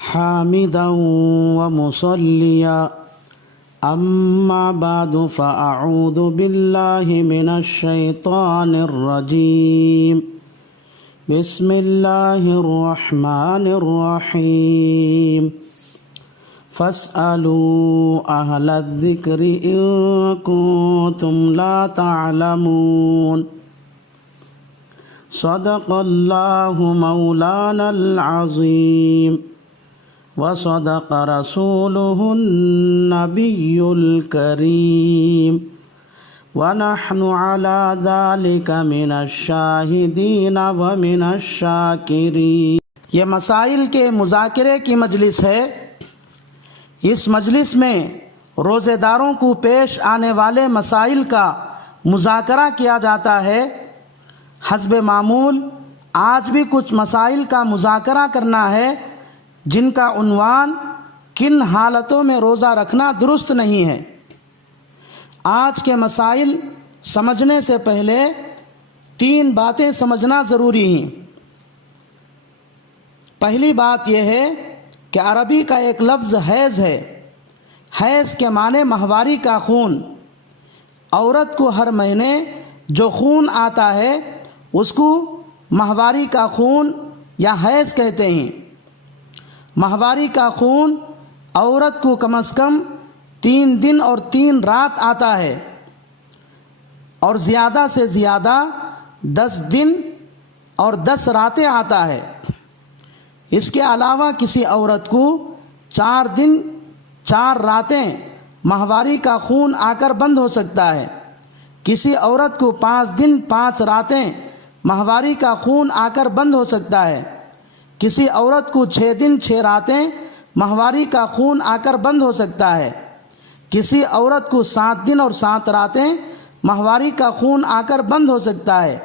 حامدا ومصليا أما بعد فأعوذ بالله من الشيطان الرجيم بسم الله الرحمن الرحيم فاسألوا أهل الذكر إن كنتم لا تعلمون صدق الله مولانا العظيم وصدق رسوله النبي الكريم ونحن على ذلك من الشاہدین ومن الشاکرین۔ یہ مسائل کے مذاکرے کی مجلس ہے۔ اس مجلس میں روزے داروں کو پیش آنے والے مسائل کا مذاکرہ کیا جاتا ہے۔ حسب معمول آج بھی کچھ مسائل کا مذاکرہ کرنا ہے جن کا عنوان کن حالتوں میں روزہ رکھنا درست نہیں ہے۔ آج کے مسائل سمجھنے سے پہلے 3 باتیں سمجھنا ضروری ہیں۔ پہلی بات یہ ہے کہ عربی کا ایک لفظ حیض ہے۔ حیض کے معنی ماہواری کا خون۔ عورت کو ہر مہینے جو خون آتا ہے اس کو ماہواری کا خون یا حیض کہتے ہیں۔ ماہواری کا خون عورت کو کم از کم 3 دن اور 3 رات آتا ہے اور زیادہ سے زیادہ 10 دن اور 10 راتیں آتا ہے۔ اس کے علاوہ کسی عورت کو 4 دن 4 راتیں ماہواری کا خون آ کر بند ہو سکتا ہے۔ کسی عورت کو 5 دن 5 راتیں ماہواری کا خون آ کر بند ہو سکتا ہے۔ کسی عورت کو 6 دن 6 راتیں ماہواری کا خون آ کر بند ہو سکتا ہے۔ کسی عورت کو 7 دن اور 7 راتیں ماہواری کا خون آ کر بند ہو سکتا ہے۔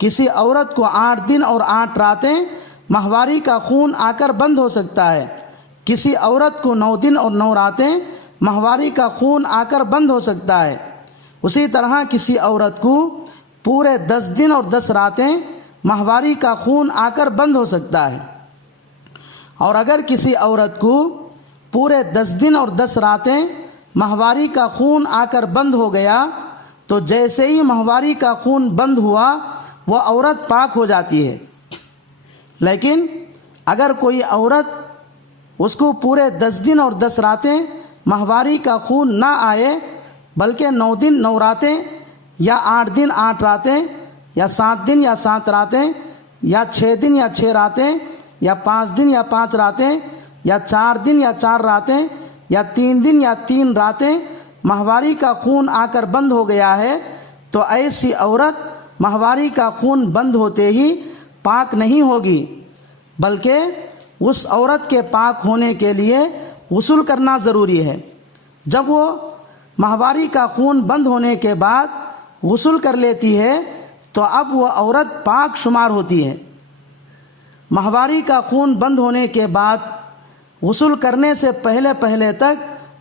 کسی عورت کو 8 دن اور 8 راتیں ماہواری کا خون آ کر بند ہو سکتا ہے۔ کسی عورت کو 9 دن اور 9 راتیں ماہواری کا خون آ کر بند ہو سکتا ہے۔ اسی طرح کسی عورت کو پورے 10 دن اور 10 راتیں ماہواری کا خون آ کر بند ہو سکتا ہے۔ اور اگر کسی عورت کو پورے 10 دن اور 10 راتیں ماہواری کا خون آ کر بند ہو گیا تو جیسے ہی ماہواری کا خون بند ہوا وہ عورت پاک ہو جاتی ہے۔ لیکن اگر کوئی عورت اس کو پورے 10 دن اور 10 راتیں ماہواری کا خون نہ آئے بلکہ 9 دن 9 راتیں یا 8 دن 8 راتیں یا 7 دن یا 7 راتیں یا 6 دن یا 6 راتیں یا 5 دن یا 5 راتیں یا 4 دن یا 4 راتیں یا 3 دن یا 3 راتیں ماہواری کا خون آ کر بند ہو گیا ہے تو ایسی عورت ماہواری کا خون بند ہوتے ہی پاک نہیں ہوگی بلکہ اس عورت کے پاک ہونے کے لیے غسل کرنا ضروری ہے۔ جب وہ ماہواری کا خون بند ہونے کے بعد غسل کر لیتی ہے تو اب وہ عورت پاک شمار ہوتی ہے۔ ماہواری کا خون بند ہونے کے بعد غسل کرنے سے پہلے تک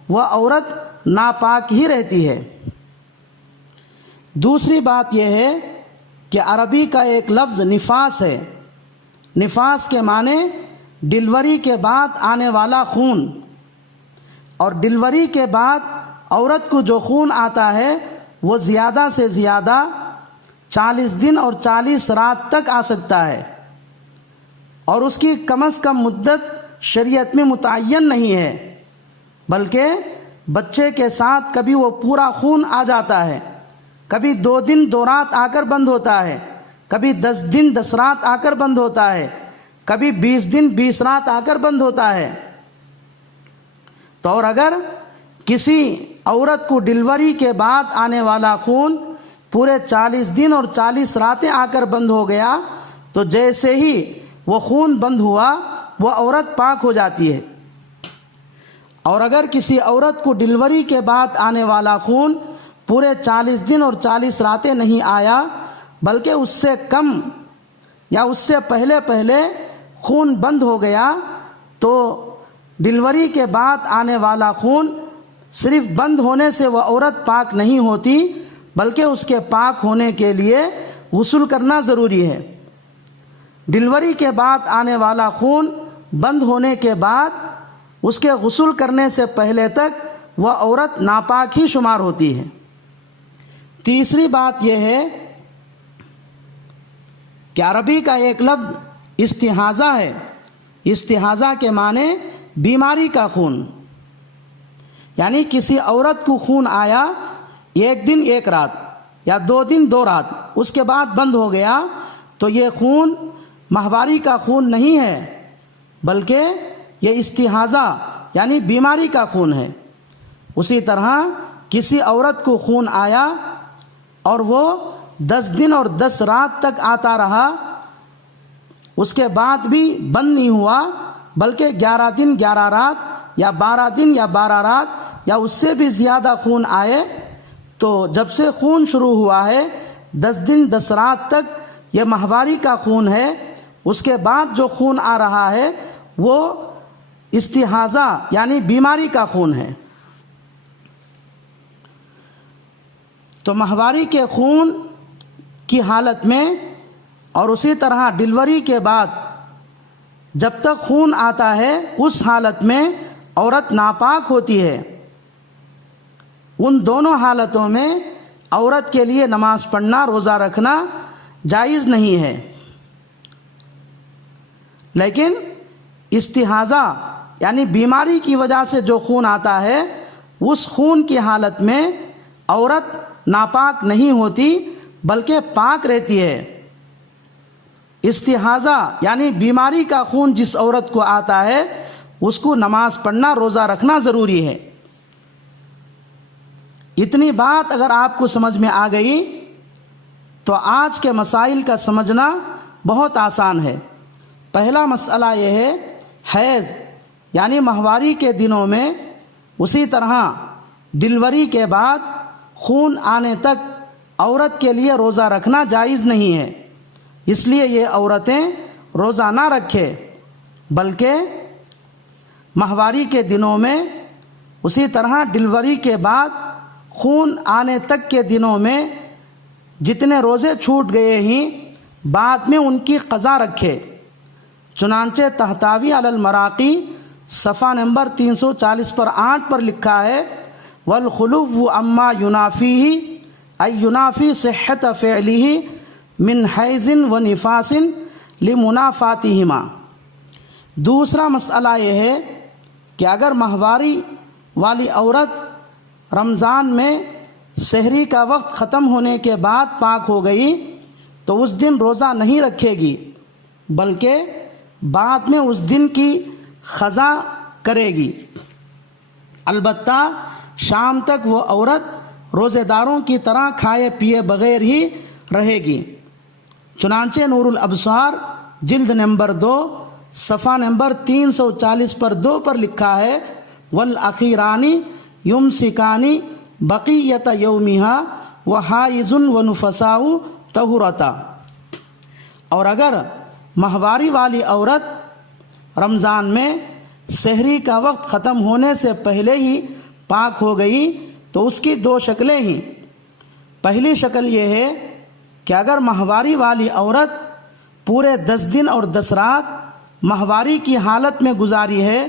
وہ عورت ناپاک ہی رہتی ہے۔ دوسری بات یہ ہے کہ عربی کا ایک لفظ نفاس ہے۔ نفاس کے معنی ڈیلیوری کے بعد آنے والا خون، اور ڈیلیوری کے بعد عورت کو جو خون آتا ہے وہ زیادہ سے زیادہ 40 دن اور 40 رات تک آ سکتا ہے، اور اس کی کم از کم مدت شریعت میں متعین نہیں ہے، بلکہ بچے کے ساتھ کبھی وہ پورا خون آ جاتا ہے، کبھی 2 دن 2 رات آ کر بند ہوتا ہے، کبھی 10 دن 10 رات آ کر بند ہوتا ہے، کبھی 20 دن 20 رات آ کر بند ہوتا ہے۔ تو اور اگر کسی عورت کو ڈیلیوری کے بعد آنے والا خون پورے 40 دن اور 40 راتیں آ کر بند ہو گیا تو جیسے ہی وہ خون بند ہوا وہ عورت پاک ہو جاتی ہے۔ اور اگر کسی عورت کو ڈیلیوری کے بعد آنے والا خون پورے 40 دن اور 40 راتیں نہیں آیا بلکہ اس سے کم یا اس سے پہلے خون بند ہو گیا تو ڈیلیوری کے بعد آنے والا خون صرف بند ہونے سے وہ عورت پاک نہیں ہوتی بلکہ اس کے پاک ہونے کے لیے غسل کرنا ضروری ہے۔ ڈیلیوری کے بعد آنے والا خون بند ہونے کے بعد اس کے غسل کرنے سے پہلے تک وہ عورت ناپاک ہی شمار ہوتی ہے۔ تیسری بات یہ ہے کہ عربی کا ایک لفظ استحاضہ ہے۔ استحاضہ کے معنی بیماری کا خون، یعنی کسی عورت کو خون آیا 1 دن 1 رات یا 2 دن 2 رات، اس کے بعد بند ہو گیا، تو یہ خون ماہواری کا خون نہیں ہے، بلکہ یہ استحاضہ یعنی بیماری کا خون ہے۔ اسی طرح کسی عورت کو خون آیا اور وہ 10 دن اور 10 رات تک آتا رہا، اس کے بعد بھی بند نہیں ہوا، بلکہ 11 دن 11 رات یا 12 دن یا 12 رات یا اس سے بھی زیادہ خون آئے، تو جب سے خون شروع ہوا ہے 10 دن 10 رات تک یہ ماہواری کا خون ہے، اس کے بعد جو خون آ رہا ہے وہ استحاضہ یعنی بیماری کا خون ہے۔ تو ماہواری کے خون کی حالت میں اور اسی طرح ڈلیوری کے بعد جب تک خون آتا ہے اس حالت میں عورت ناپاک ہوتی ہے۔ ان دونوں حالتوں میں عورت کے لیے نماز پڑھنا، روزہ رکھنا جائز نہیں ہے۔ لیکن استحاضہ یعنی بیماری کی وجہ سے جو خون آتا ہے اس خون کی حالت میں عورت ناپاک نہیں ہوتی بلکہ پاک رہتی ہے۔ استحاضہ یعنی بیماری کا خون جس عورت کو آتا ہے اس کو نماز پڑھنا، روزہ رکھنا ضروری ہے۔ اتنی بات اگر آپ کو سمجھ میں آ گئی تو آج کے مسائل کا سمجھنا بہت آسان ہے۔ پہلا مسئلہ یہ ہے حیض یعنی ماہواری کے دنوں میں، اسی طرح ڈلیوری کے بعد خون آنے تک عورت کے لیے روزہ رکھنا جائز نہیں ہے، اس لیے یہ عورتیں روزہ نہ رکھے، بلکہ ماہواری کے دنوں میں، اسی طرح ڈلیوری کے بعد خون آنے تک کے دنوں میں جتنے روزے چھوٹ گئے ہیں بعد میں ان کی قضا رکھے۔ چنانچہ تحتاوی علی المراقی صفحہ نمبر 340 پر 8 پر لکھا ہے والخلو اما ینافیہ ای ینافی صحت فعلہ من حیض و نفاس لمنافاتہما۔ دوسرا مسئلہ یہ ہے کہ اگر ماہواری والی عورت رمضان میں سحری کا وقت ختم ہونے کے بعد پاک ہو گئی تو اس دن روزہ نہیں رکھے گی، بلکہ بعد میں اس دن کی قضا کرے گی۔ البتہ شام تک وہ عورت روزے داروں کی طرح کھائے پیے بغیر ہی رہے گی۔ چنانچہ نور الابصار جلد نمبر 2 صفحہ نمبر 340 پر 2 پر لکھا ہے والاخیرانی یمسکانی بقیت یومہا وحائض ونفساء طہورتا۔ اور اگر ماہواری والی عورت رمضان میں سحری کا وقت ختم ہونے سے پہلے ہی پاک ہو گئی تو اس کی 2 شکلیں ہیں۔ پہلی شکل یہ ہے کہ اگر ماہواری والی عورت پورے 10 دن اور 10 رات ماہواری کی حالت میں گزاری ہے،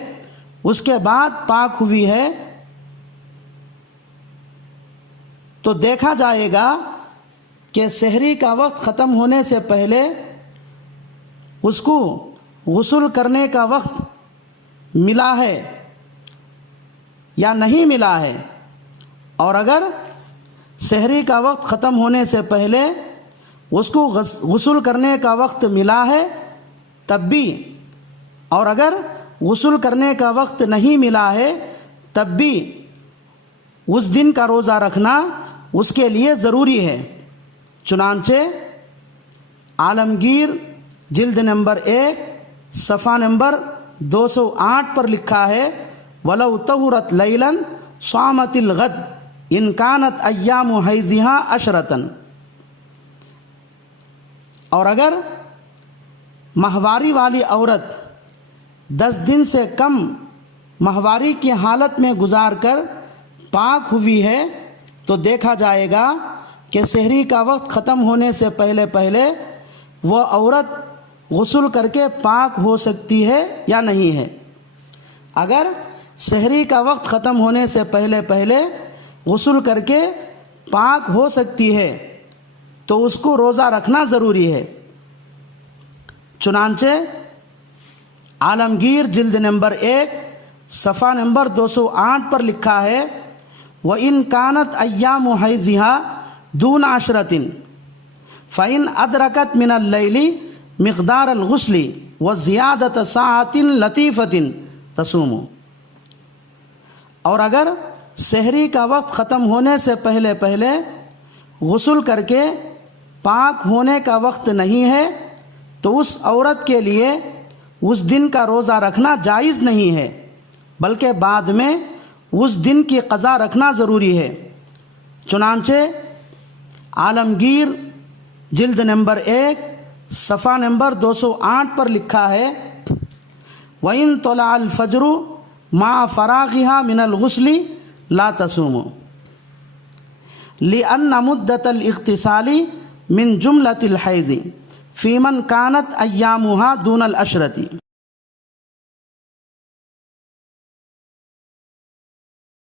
اس کے بعد پاک ہوئی ہے، تو دیکھا جائے گا کہ سحری کا وقت ختم ہونے سے پہلے اس کو غسل کرنے کا وقت ملا ہے یا نہیں ملا ہے، اور اگر سحری کا وقت ختم ہونے سے پہلے اس کو غسل کرنے کا وقت ملا ہے تب بھی، اور اگر غسل کرنے کا وقت نہیں ملا ہے تب بھی اس دن کا روزہ رکھنا اس کے لیے ضروری ہے۔ چنانچہ عالمگیر جلد نمبر 1 صفحہ نمبر 208 پر لکھا ہے وَلَوْ طَهُرَتْ لَيْلًا صَامَتِ الْغَدْ إِنْ كَانَتْ أَيَّامُ حَيْضِهَا عَشْرَةً۔ اور اگر ماہواری والی عورت 10 دن سے کم ماہواری کی حالت میں گزار کر پاک ہوئی ہے تو دیکھا جائے گا کہ سحری کا وقت ختم ہونے سے پہلے وہ عورت غسل کر کے پاک ہو سکتی ہے یا نہیں ہے؟ اگر سحری کا وقت ختم ہونے سے پہلے غسل کر کے پاک ہو سکتی ہے تو اس کو روزہ رکھنا ضروری ہے۔ چنانچہ عالمگیر جلد نمبر 1 صفحہ نمبر 208 پر لکھا ہے وَإِن كَانَتْ أَيَّامُ حَيْضِهَا دُونَ عَشْرَةٍ فَإِنْ أَدْرَكَتْ مِنَ اللَّيْلِ مِقْدَارَ الْغُسْلِ وَزِيَادَةَ سَاعَةٍ لَطِيفَةٍ تَصُومُ۔ اور اگر سحری کا وقت ختم ہونے سے پہلے غسل کر کے پاک ہونے کا وقت نہیں ہے تو اس عورت کے لیے اس دن کا روزہ رکھنا جائز نہیں ہے، بلکہ بعد میں اس دن کی قضا رکھنا ضروری ہے۔ چنانچہ عالمگیر جلد نمبر 1 صفحہ نمبر 208 پر لکھا ہے وَإِن طَلَعَ الْفَجْرُ مَعَ فَرَاغِهَا مِنَ الْغُسْلِ لَا تَصُومُ لِأَنَّ مُدَّةَ الْاغْتِسَالِ مِنْ جُمْلَةِ الْحَيْضِ فِي مَنْ كَانَتْ أَيَّامُهَا دُونَ الْعَشْرَةِ۔